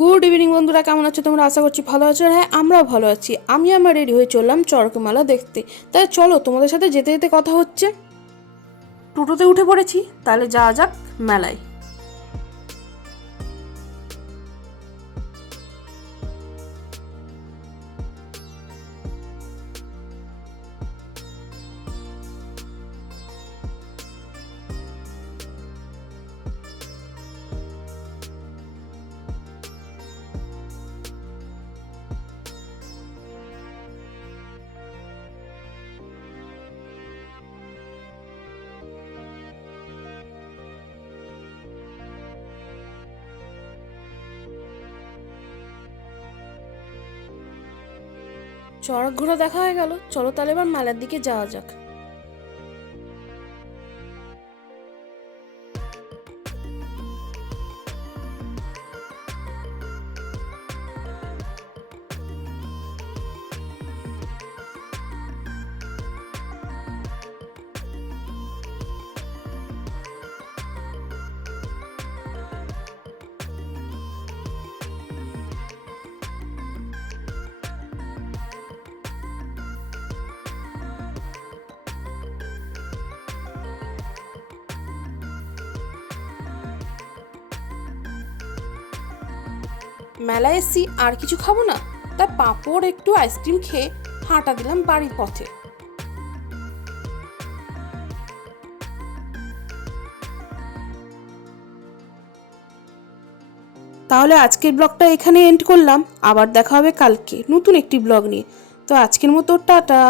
Good evening বন্ধুরা, কেমন আছো তোমরা? আশা করছি ভালো আছো। হ্যাঁ, আমরাও ভালো আছি। আমি আমার রেডি হয়ে চললাম চড়ক মেলা দেখতে। তাই চলো, তোমাদের সাথে যেতে যেতে কথা হচ্ছে। টোটোতে উঠে পড়েছি, তাহলে যাওয়া যাক মেলায়। চড়ক ঘোরা দেখা হয়ে গেল, চলো তাহলে এবার মেলার দিকে যাওয়া যাক। মেলায় এসছি, আর কিছু খাবো না, তাই পাঁপড় একটু আইসক্রিম খেয়ে হাঁটা দিলাম বাড়ির পথে। তাহলে আজকের ব্লগটা এখানে এন্ড করলাম। আবার দেখা হবে কালকে নতুন একটি ব্লগ নিয়ে। তো আজকের মতো টাটা।